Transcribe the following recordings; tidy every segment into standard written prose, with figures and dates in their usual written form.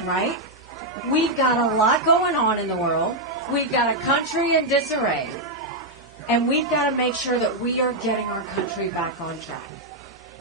time, right? We've got a lot going on in the world. We've got a country in disarray. And we've got to make sure that we are getting our country back on track.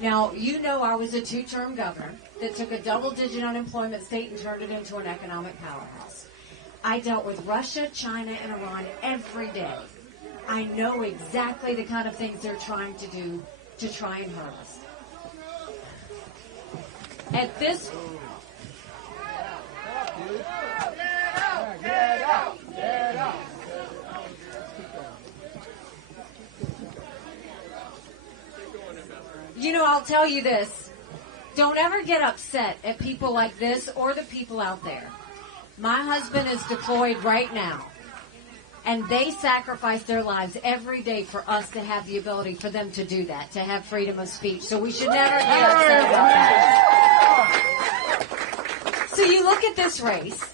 Now, you know I was a 2-term governor that took a double-digit unemployment state and turned it into an economic powerhouse. I dealt with Russia, China, and Iran every day. I know exactly the kind of things they're trying to do to try and hurt us. At this... Get out! Get out! You know, I'll tell you this. Don't ever get upset at people like this or the people out there. My husband is deployed right now, and they sacrifice their lives every day for us to have the ability for them to do that, to have freedom of speech. So we should never get upset about that. So you look at this race,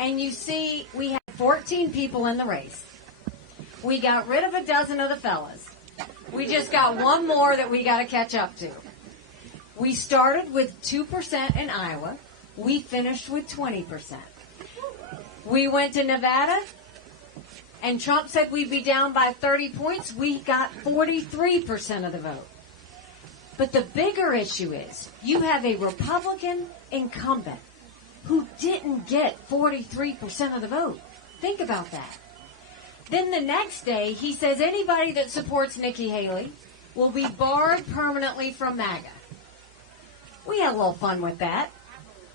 and you see we had 14 people in the race. We got rid of a dozen of the fellas. We just got one more that we got to catch up to. We started with 2% in Iowa. We finished with 20%. We went to Nevada, and Trump said we'd be down by 30 points. We got 43% of the vote. But the bigger issue is you have a Republican incumbent who didn't get 43% of the vote. Think about that. Then the next day, he says anybody that supports Nikki Haley will be barred permanently from MAGA. We had a little fun with that.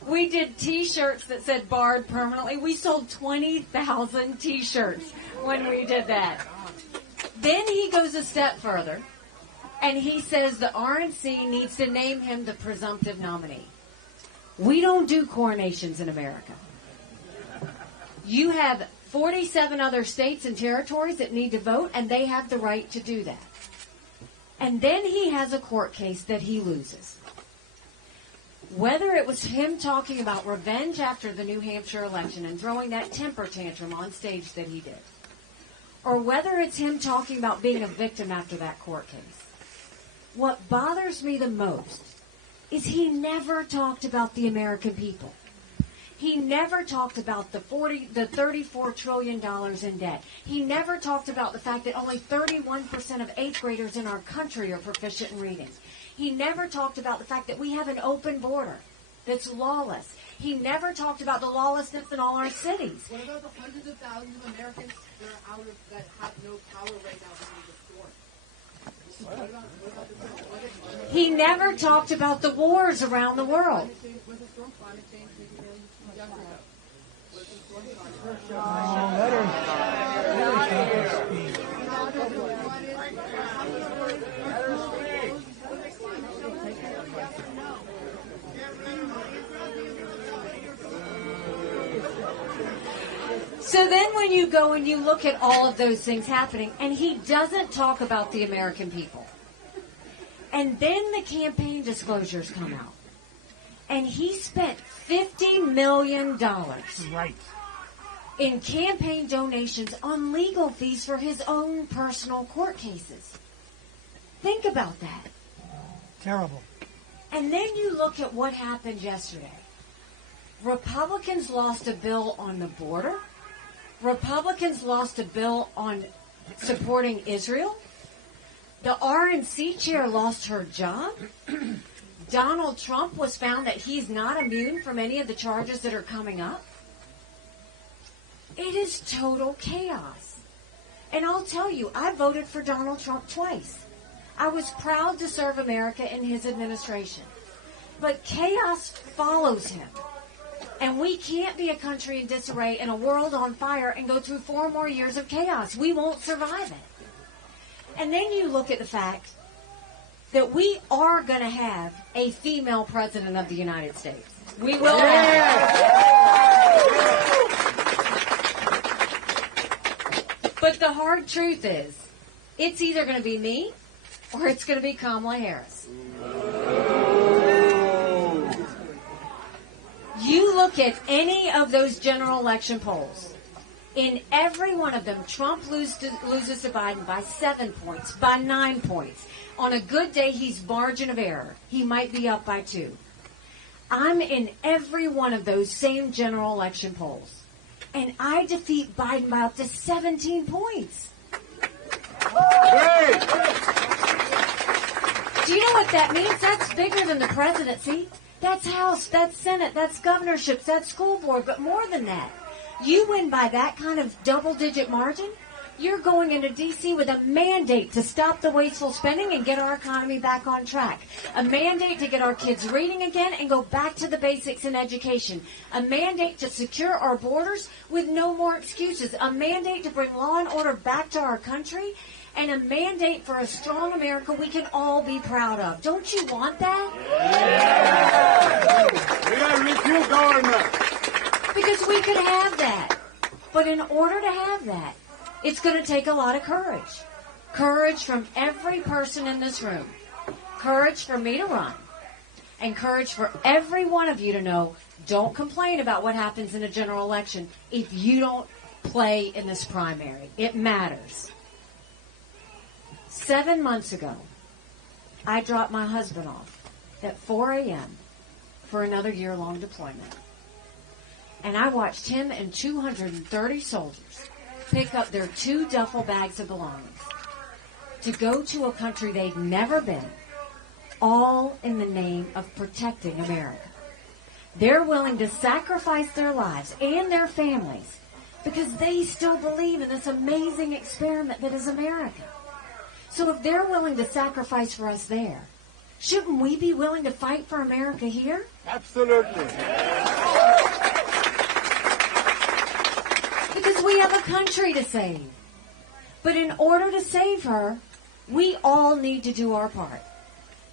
We did T-shirts that said barred permanently. We sold 20,000 T-shirts when we did that. Then he goes a step further, and he says the RNC needs to name him the presumptive nominee. We don't do coronations in America. You have 47 other states and territories that need to vote, and they have the right to do that. And then he has a court case that he loses. Whether it was him talking about revenge after the New Hampshire election and throwing that temper tantrum on stage that he did, or whether it's him talking about being a victim after that court case, what bothers me the most is he never talked about the American people. He never talked about the $34 trillion in debt. He never talked about the fact that only 31% of 8th graders in our country are proficient in reading. He never talked about the fact that we have an open border that's lawless. He never talked about the lawlessness in all our cities. What about the hundreds of thousands of Americans that are out of that have no power right now because of the storm? He never talked about the wars around the world. Was the storm climate change? So then when you go and you look at all of those things happening, and he doesn't talk about the American people. And then the campaign disclosures come out. And he spent $50 million in campaign donations on legal fees for his own personal court cases. Think about that. Terrible. And then you look at what happened yesterday. Republicans lost a bill on the border. Republicans lost a bill on supporting Israel. The RNC chair lost her job. Donald Trump was found that he's not immune from any of the charges that are coming up. It is total chaos. And I'll tell you, I voted for Donald Trump twice. I was proud to serve America in his administration. But chaos follows him. And we can't be a country in disarray and a world on fire and go through 4 more years of chaos. We won't survive it. And then you look at the fact that we are going to have a female president of the United States. We will have it. But the hard truth is, it's either going to be me or it's going to be Kamala Harris. You look at any of those general election polls, in every one of them, Trump loses to Biden by 7 points, by 9 points. On a good day, he's margin of error. He might be up by 2. I'm in every one of those same general election polls. And I defeat Biden by up to 17 points. Great. Do you know what that means? That's bigger than the presidency. That's House, that's Senate, that's governorships, that's school board. But more than that, you win by that kind of double-digit margin, you're going into D.C. with a mandate to stop the wasteful spending and get our economy back on track. A mandate to get our kids reading again and go back to the basics in education. A mandate to secure our borders with no more excuses. A mandate to bring law and order back to our country. And a mandate for a strong America we can all be proud of. Don't you want that? We got to repeal government. Because we could have that. But in order to have that, it's going to take a lot of courage. Courage from every person in this room. Courage for me to run. And courage for every one of you to know, don't complain about what happens in a general election if you don't play in this primary. It matters. 7 months ago, I dropped my husband off at 4 a.m. for another year-long deployment. And I watched him and 230 soldiers pick up their 2 duffel bags of belongings to go to a country they'd never been, all in the name of protecting America. They're willing to sacrifice their lives and their families because they still believe in this amazing experiment that is America. So if they're willing to sacrifice for us there, shouldn't we be willing to fight for America here? Absolutely. Because we have a country to save. But in order to save her, we all need to do our part.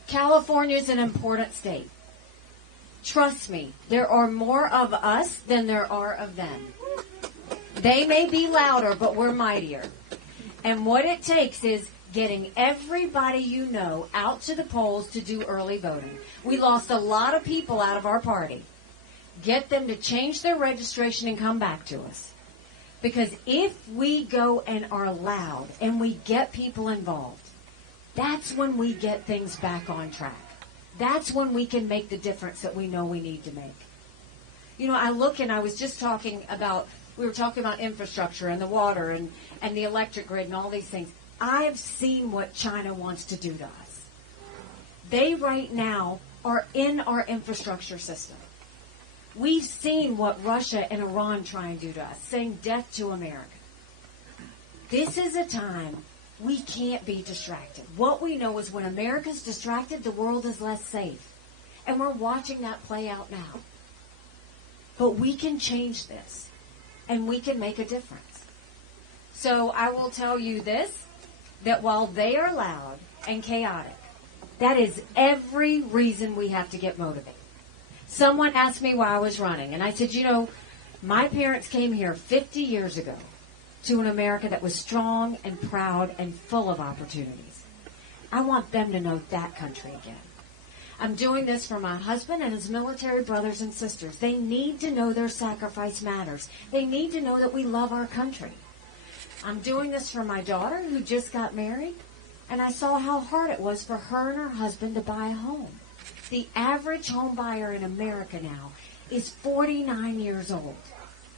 California is an important state. Trust me, there are more of us than there are of them. They may be louder, but we're mightier. And what it takes is getting everybody you know out to the polls to do early voting. We lost a lot of people out of our party. Get them to change their registration and come back to us. Because if we go and are loud and we get people involved, that's when we get things back on track. That's when we can make the difference that we know we need to make. You know, I look and I was just talking about, we were talking about infrastructure and the water and the electric grid and all these things. I've seen what China wants to do to us. They right now are in our infrastructure system. We've seen what Russia and Iran try and do to us, saying death to America. This is a time we can't be distracted. What we know is when America's distracted, the world is less safe. And we're watching that play out now. But we can change this, and we can make a difference. So I will tell you this, that while they are loud and chaotic, that is every reason we have to get motivated. Someone asked me why I was running, and I said, you know, my parents came here 50 years ago to an America that was strong and proud and full of opportunities. I want them to know that country again. I'm doing this for my husband and his military brothers and sisters. They need to know their sacrifice matters. They need to know that we love our country. I'm doing this for my daughter who just got married, and I saw how hard it was for her and her husband to buy a home. The average home buyer in America now is 49 years old.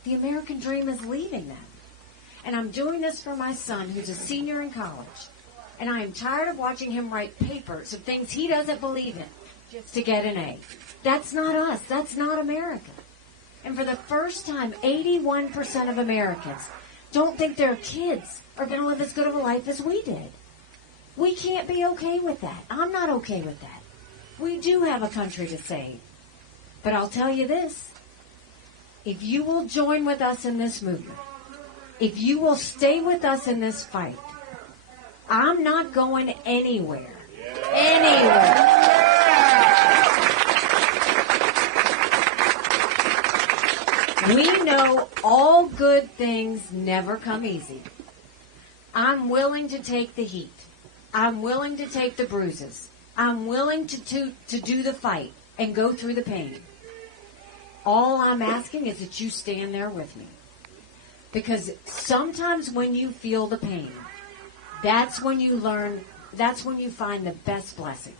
The American dream is leaving them. And I'm doing this for my son who's a senior in college. And I am tired of watching him write papers of things he doesn't believe in just to get an A. That's not us. That's not America. And for the first time, 81% of Americans don't think their kids are going to live as good of a life as we did. We can't be okay with that. I'm not okay with that. We do have a country to save. But I'll tell you this. If you will join with us in this movement, if you will stay with us in this fight, I'm not going anywhere. Anywhere. We know all good things never come easy. I'm willing to take the heat. I'm willing to take the bruises. I'm willing to do the fight and go through the pain. All I'm asking is that you stand there with me. Because sometimes when you feel the pain, that's when you learn, that's when you find the best blessings.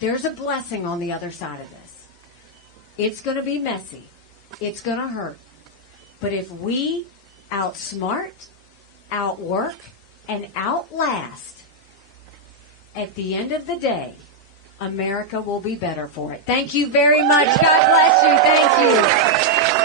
There's a blessing on the other side of this. It's going to be messy. It's going to hurt. But if we outsmart, outwork, and outlast, at the end of the day, America will be better for it. Thank you very much. God bless you. Thank you.